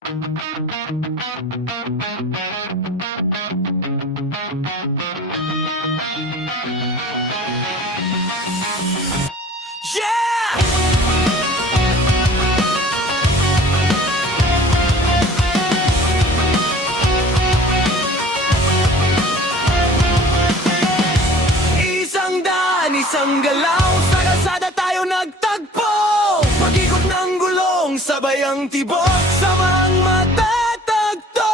Yeah! Isang daan, isang galaw, sa kalsada tayo nagtagpo. Mag-ikot ng gulong, sabay ang tibok, samahang matatagto.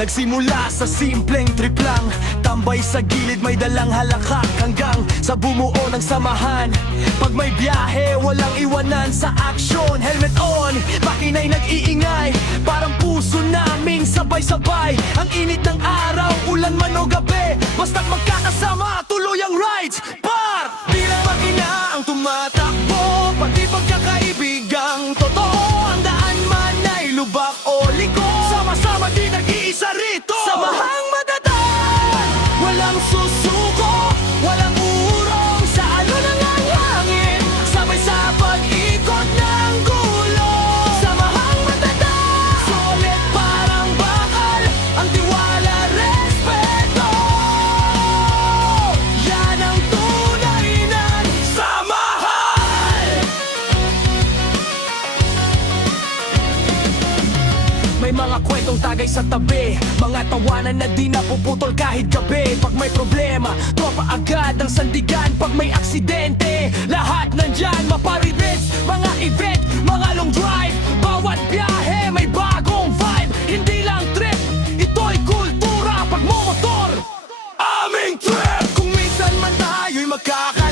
Nagsimula sa simpleng trip lang, tambay sa gilid may dalang halakhak, hanggang sa bumuo ng samahan. Pag may biyahe, walang iwanan sa aksyon. Helmet on, makina'y nag-iingay, parang puso naming sabay-sabay. Ang init ng araw, ulan man o gabi, basta't magkakasama, tuloy ang rides. Par! Bilang makina ang tumatakbo, pati pagkakaibigang totoo. Ang daan man ay lubak o liko, sama-sama di nag-iisa rito. Samahang matatag, walang susuko, walang urong sa alon ng hangin, sabay sa pag-ikot ng gulo. Samahang matatag, solid parang bakal, ang tiwala, respeto. Yan ang tunay ng samahan. May mga kwentong tagay sa tabi, mga tawanan na di napuputol kahit gabi. Pag may problema, tropa agad ang sandigan. Pag may aksidente, lahat nandyan. Maparirits, mga event, mga long drive, bawat biyahe may bagong vibe. Hindi lang trip, ito'y kultura. Pagmomotor, aming trip. Kung minsan man tayo'y magkaka